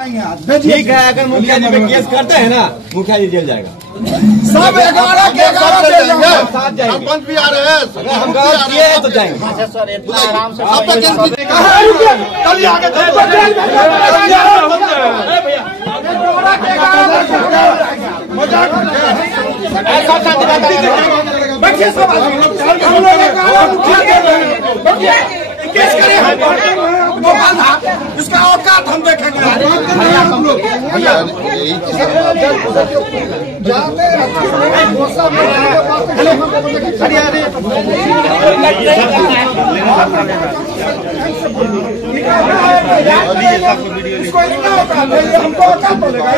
ठीक है, अगर मुखिया जी पे केस करते हैं ना, मुखिया जी जेल जाएगा। सब 11 के 11 जेल जाएंगे। सरपंच भी आ रहे हैं, अगर हम गलत किए हैं तो जाएंगे। आराम से केस करें इसका औकात हम देखेंगे। हमको औकात बोलेगा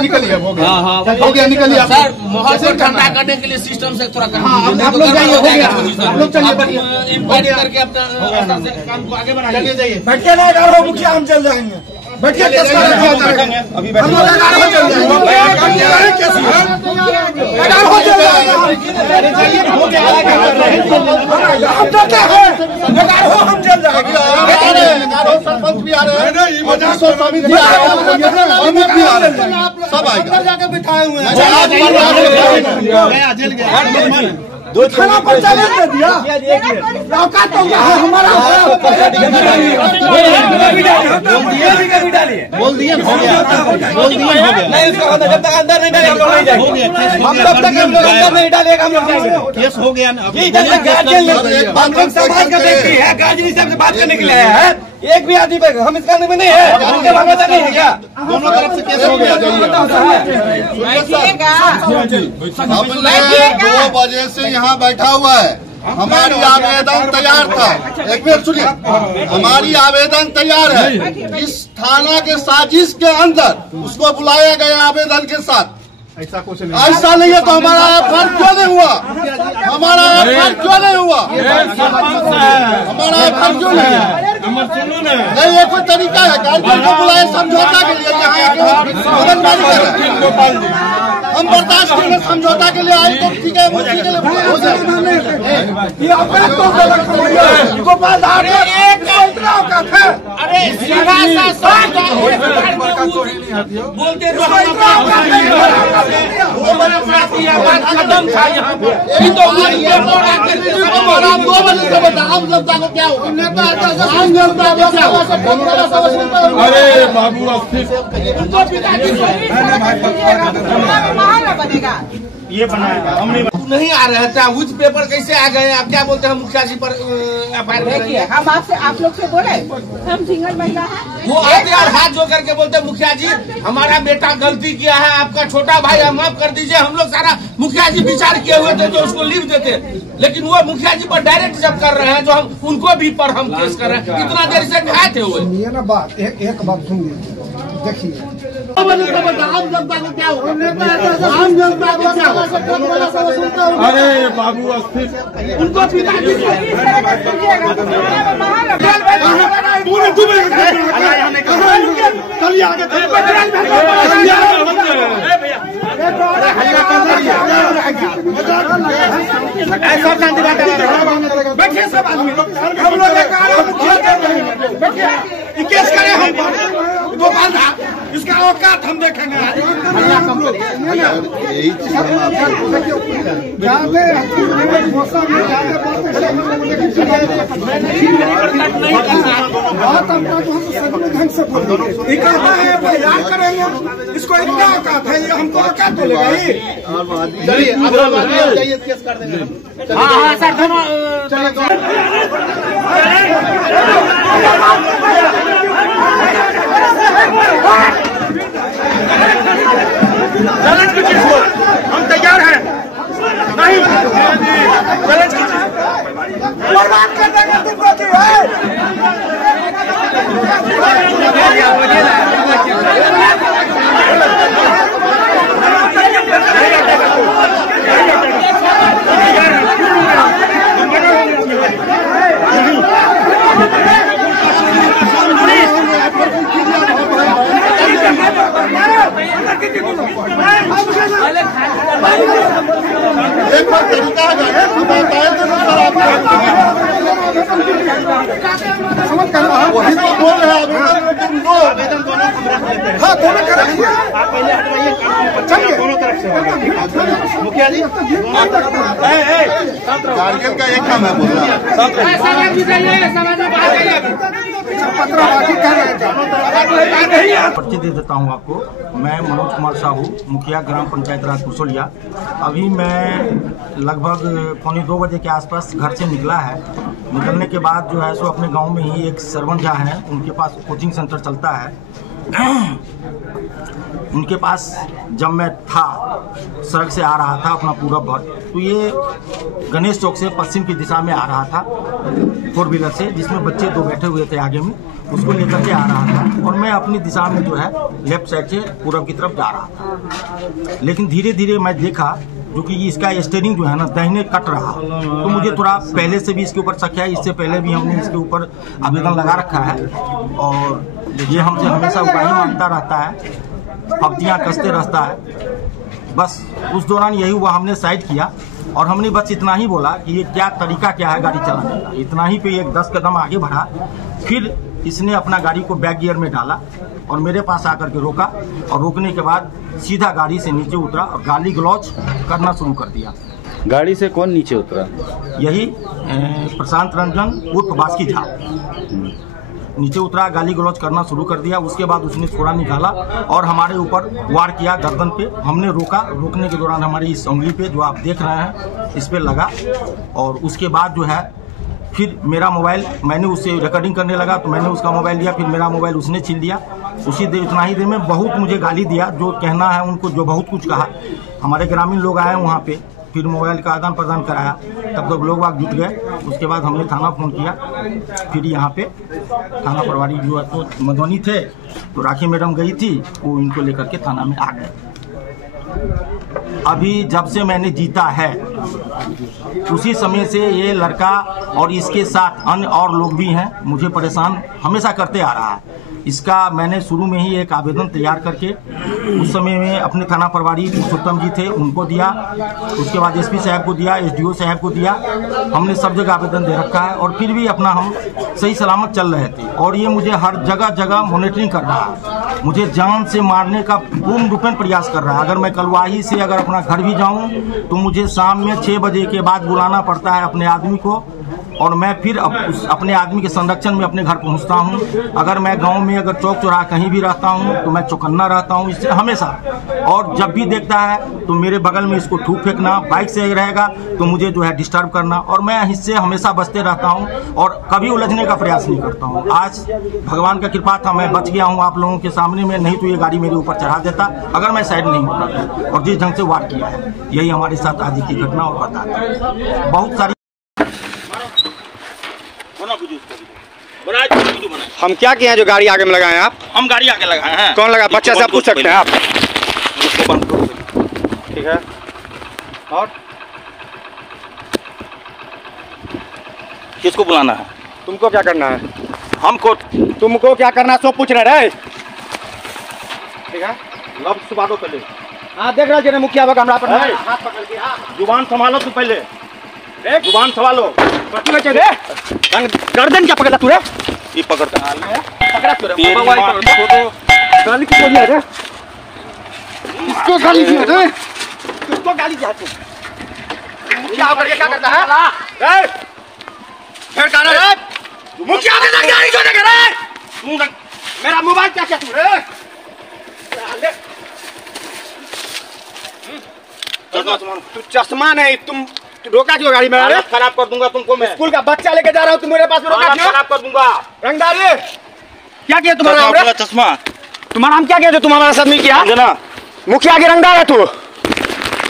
निकलिए हो गया निकलिए सर। माहौल को ठंडा करने के लिए सिस्टम से थोड़ा आप लोग जाइए, हो गया आप लोग चलिए इंक्वायरी करके अपना काम को आगे बढ़ाइए। चलिए जाइए, बैठिए ना 11 मुखिया हम चल जाएंगे। बैठिए केस अभी हम लोग 11 हो चल जाएंगे। हम डरते हैं, 11 हम चल जाएंगे। सरपंच भी आ रहे हैं, सब आएगा। जाके बिठाए हुए हैं। दो थाना पर चैलेंज दे दिया। औकात तो हमारा बोल दिए हो गया, नहीं, इसका जब तक अंदर नहीं डाले हम लोग नहीं जाएंगे। हम तब तक हम लोग अंदर नहीं डालेगा हम लोग जाएंगे। केस हो गया ना। हम लोग समाज का व्यक्ति है, गार्जियन साहब से बात करने के लिए आया है। एक भी आदमी पे हम इसका में नहीं है, उनके भागवता नहीं है क्या? दोनों तरफ से केस हो गया। 2 बजे से यहाँ बैठा हुआ है। हमारी आवेदन तैयार था। एक मिनट सुनिए, हमारी आवेदन तैयार है। इस थाना के साजिश के अंदर उसको बुलाया गया आवेदन के साथ। ऐसा नहीं है तो हमारा एफआईआर क्यों नहीं हुआ? हमारा एफआईआर क्यों नहीं हुआ? हमारा एफआईआर क्यों नहीं है? नहीं, ये कोई तरीका है? गार्जियन को बुलाए समझौता के लिए, हम बर्दाश्त के लिए समझौता के लिए आए तो ठीक है, मुक्ति के लिए हो जाए। गोपाल खत्म था यहाँ पे। आम जनता को क्या होगा? अरे बाबू बनेगा ये बनाएगा, हम नहीं आ रहे थे। उस पेपर कैसे आ गए? आप क्या बोलते हैं मुखिया जी पर देखिए, हम आपसे आप लोग से बोले हम सिंगल महिला है। वो आते और हाथ जो करके बोलते हैं मुखिया जी हमारा बेटा गलती किया है, आपका छोटा भाई हम माफ कर दीजिए। हम लोग सारा मुखिया जी विचार किए हुए थे जो उसको लीव देते, लेकिन वो मुखिया जी पर डायरेक्ट जब कर रहे हैं जो हम उनको भी पर हम केस कर रहे हैं। इतना देर से कहा थे वो। ये ना बात एक बात सुनिए, देखिए आम जनता को क्या होगा? आम जनता को क्या होगा? अरे बाबू अस्थिर उनको चलिए आगे बैठिए सब आदमी, हम लोग केस करें हम गोपाल था, इसका औकात हम देखेंगे। याद करेंगे इसको, इतना औकात है, ये हमको औकात बोलेगा ही। चलिए जाइए, केस कर देंगे। हाँ सर, दोनों चैलेंज की चीज हो, हम तैयार हैं। नहीं चैलेंज की चीज बर्बाद कर देंगे तुमको की है। एक बार तरीका है बोल रहे हैं आवेदन नो। हाँ दोनों का रखिए। चलिए दोनों तरफ से मुखिया जी गार्जियन का एक काम है बोलना। परिचय दे देता हूँ आपको। मैं मनोज कुमार साहू, मुखिया ग्राम पंचायत राज कुशोलिया। अभी मैं लगभग 1:45 बजे के आसपास घर से निकला है। निकलने के बाद जो है सो अपने गांव में ही एक सरवन झा है, उनके पास कोचिंग सेंटर चलता है। उनके पास जब मैं था सड़क से आ रहा था अपना पूरा भर, तो ये गणेश चौक से पश्चिम की दिशा में आ रहा था 4 व्हीलर से, जिसमें बच्चे 2 बैठे हुए थे आगे में, उसको लेकर के आ रहा था और मैं अपनी दिशा में जो है लेफ्ट साइड से पूरब की तरफ जा रहा था। लेकिन धीरे धीरे मैं देखा जो कि इसका स्टीयरिंग जो है ना दाहिने कट रहा, तो मुझे थोड़ा पहले से भी इसके ऊपर शक है। इससे पहले भी हमने इसके ऊपर आवेदन लगा रखा है और ये हमसे हमेशा उपाही मांगता रहता है, फब्तियाँ कसते रहता है। बस उस दौरान यही हुआ, हमने साइड किया और हमने बस इतना ही बोला कि ये क्या तरीका क्या है गाड़ी चलाने का। इतना ही पे एक 10 कदम आगे बढ़ा, फिर इसने अपना गाड़ी को बैक गियर में डाला और मेरे पास आकर के रोका और रोकने के बाद सीधा गाड़ी से नीचे उतरा और गाली गलौज करना शुरू कर दिया। गाड़ी से कौन नीचे उतरा? यही प्रशांत रंजन उर्फ बास्की झा नीचे उतरा, गाली गलौज करना शुरू कर दिया। उसके बाद उसने छोड़ा निकाला और हमारे ऊपर वार किया गर्दन पे। हमने रोका, रोकने के दौरान हमारी इस उंगली पे जो आप देख रहे हैं इस पे लगा और उसके बाद जो है फिर मेरा मोबाइल, मैंने उससे रिकॉर्डिंग करने लगा तो मैंने उसका मोबाइल लिया, फिर मेरा मोबाइल उसने छीन लिया। उसी देर इतना ही देर में बहुत मुझे गाली दिया, जो कहना है उनको, जो बहुत कुछ कहा। हमारे ग्रामीण लोग आए वहाँ पे, फिर मोबाइल का आदान प्रदान कराया, तब तक लोग बाग जुट गए। उसके बाद हमने थाना फ़ोन किया, फिर यहाँ पे थाना प्रभारी जो है तो मधुबनी थे, तो राखी मैडम गई थी, वो इनको लेकर के थाना में आ गए। अभी जब से मैंने जीता है उसी समय से ये लड़का और इसके साथ अन्य और लोग भी हैं, मुझे परेशान हमेशा करते आ रहा है। इसका मैंने शुरू में ही एक आवेदन तैयार करके उस समय में अपने थाना प्रभारी पुरुषोत्तम जी थे उनको दिया, उसके बाद एसपी साहब को दिया, एसडीओ साहब को दिया। हमने सब जगह आवेदन दे रखा है और फिर भी अपना हम सही सलामत चल रहे थे और ये मुझे हर जगह जगह मॉनिटरिंग कर रहा है, मुझे जान से मारने का पूर्ण रूपेण प्रयास कर रहा है। अगर मैं कलवाही से अगर अपना घर भी जाऊँ तो मुझे शाम में 6 बजे के बाद बुलाना पड़ता है अपने आदमी को और मैं फिर अपने आदमी के संरक्षण में अपने घर पहुंचता हूं। अगर मैं गांव में अगर चौक चौराहा कहीं भी रहता हूं तो मैं चौकन्ना रहता हूं इससे हमेशा। और जब भी देखता है तो मेरे बगल में इसको थूक फेंकना, बाइक से रहेगा तो मुझे जो है डिस्टर्ब करना, और मैं इससे हमेशा बचते रहता हूं और कभी उलझने का प्रयास नहीं करता हूं। आज भगवान का कृपा था मैं बच गया हूं आप लोगों के सामने में, नहीं तो ये गाड़ी मेरे ऊपर चढ़ा देता अगर मैं साइड नहीं होता। और जिस ढंग से वार किया है यही हमारे साथ आज की घटना और बताता है। बहुत सारी हम क्या किए हैं जो गाड़ी आगे में लगाए हैं आप? हम गाड़ी आगे लगाए हैं। कौन लगा? बच्चा से आप पूछ सकते हैं आप। ठीक है। और किसको बुलाना है? तुमको क्या करना है? हमको तुमको क्या करना है सो पूछ रहे। ठीक है, लफ्ज़ सुबह दो पहले। हाँ देख रहे हो मुखिया हमरा पर हाथ पकड़ के, जुबान संभालो तू पहले, जुबान संभालो। गर्दन क्या पकड़ा तू रे? ये पकड़ता पकड़ा तू रे? गाली किसको दिया रे? किसको गाली दिया रे? किसको गाली दिया तू? मुखिया होकर के क्या करता है? फिर कहना रे मुखिया के साथ गाली क्यों नहीं कर रहा? तू मेरा मोबाइल क्या तू रे? तू चश्मा नहीं, तुम रोका क्यों गाड़ी में? खराब कर दूंगा तुमको मैं। स्कूल का बच्चा लेके जा रहा हूँ, तुम मेरे पास में रोका क्यों? खराब कर दूंगा। रंगदार क्या किया तुम्हारा? चश्मा तुम्हारा हम क्या किया? तुम हमारा साथ नहीं किया ना? मुखिया के रंगदार है तू।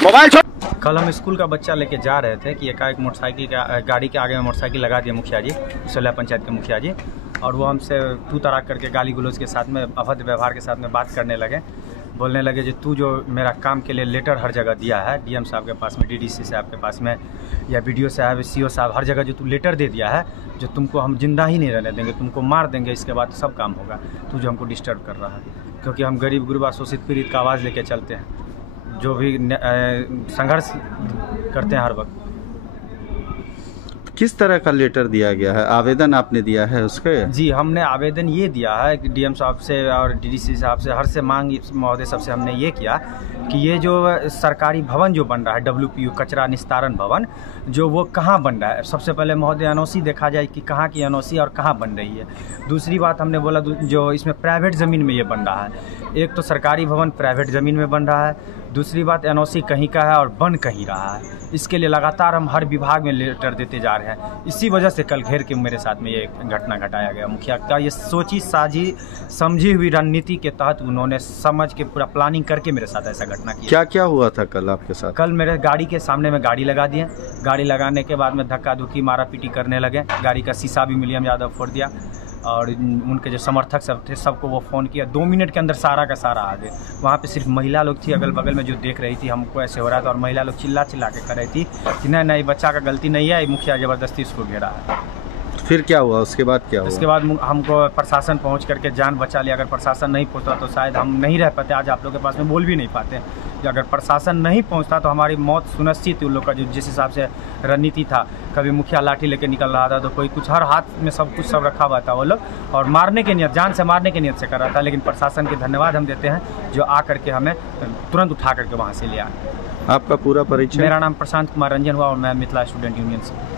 मोबाइल छोड़। कल हम स्कूल का बच्चा लेके जा रहे थे कि एकाएक मोटरसाइकिल का गाड़ी के आगे में मोटरसाइकिल लगा दिया मुखिया जी, कुशोलिया पंचायत के मुखिया जी, और वो हमसे तू तड़ाक करके गाली गलौज के साथ में अभद्र व्यवहार के साथ में बात करने लगे। बोलने लगे जो तू जो मेरा काम के लिए लेटर हर जगह दिया है, डीएम साहब के पास में, डीडीसी साहब के पास में, या बीडीओ साहब, सीओ साहब, हर जगह जो तू लेटर दे दिया है, जो तुमको हम जिंदा ही नहीं रहने देंगे, तुमको मार देंगे, इसके बाद सब काम होगा। तू जो हमको डिस्टर्ब कर रहा है, क्योंकि हम गरीब गुरबा शोषित पीड़ित का आवाज़ लेके चलते हैं, जो भी संघर्ष करते हैं हर वक्त। किस तरह का लेटर दिया गया है, आवेदन आपने दिया है उसके? जी, हमने आवेदन ये दिया है कि डीएम साहब से और डीडीसी साहब से, हर से मांग महोदय सबसे हमने ये किया कि ये जो सरकारी भवन जो बन रहा है WPU कचरा निस्तारण भवन, जो वो कहाँ बन रहा है। सबसे पहले महोदय एनओसी देखा जाए कि कहाँ की एनओसी और कहाँ बन रही है। दूसरी बात हमने बोला जो इसमें प्राइवेट ज़मीन में ये बन रहा है। एक तो सरकारी भवन प्राइवेट ज़मीन में बन रहा है, दूसरी बात एनओसी कहीं का है और बन कहीं रहा है। इसके लिए लगातार हम हर विभाग में लेटर देते जा रहे हैं। इसी वजह से कल घेर के मेरे साथ में ये घटना घटाया गया। मुखिया का ये सोची साझी समझी हुई रणनीति के तहत उन्होंने समझ के पूरा प्लानिंग करके मेरे साथ ऐसा घटना किया। क्या क्या हुआ था कल आपके साथ? कल मेरे गाड़ी के सामने में गाड़ी लगा दिए। गाड़ी लगाने के बाद में धक्का धुक्की मारा पीटी करने लगे। गाड़ी का शीशा भी मिलियम यादव फोड़ दिया और उनके जो समर्थक सब थे सबको वो फ़ोन किया। 2 मिनट के अंदर सारा का सारा आ गए। वहाँ पे सिर्फ महिला लोग थी अगल बगल में जो देख रही थी हमको ऐसे हो रहा था, और महिला लोग चिल्ला चिल्ला के कर रही थी कि नहीं बच्चा का गलती नहीं है, मुखिया ज़बरदस्ती उसको घेरा है। फिर क्या हुआ? उसके बाद क्या हुआ? उसके बाद हमको प्रशासन पहुंच करके जान बचा लिया। अगर प्रशासन नहीं पहुंचता तो शायद हम नहीं रह पाते, आज आप लोगों के पास में बोल भी नहीं पाते। अगर प्रशासन नहीं पहुंचता तो हमारी मौत सुनिश्चित थी। उन लोग का जो जिस हिसाब से रणनीति था, कभी मुखिया लाठी लेके निकल रहा था तो कोई कुछ, हर हाथ में सब कुछ सब रखा हुआ था वो लोग, और मारने के नियत, जान से मारने के नियत से कर रहा था। लेकिन प्रशासन के धन्यवाद हम देते हैं जो आ करके हमें तुरंत उठा करके वहाँ से ले आए। आपका पूरा परिचय? मेरा नाम प्रशांत कुमार रंजन हुआ और मैं मिथिला स्टूडेंट यूनियन से।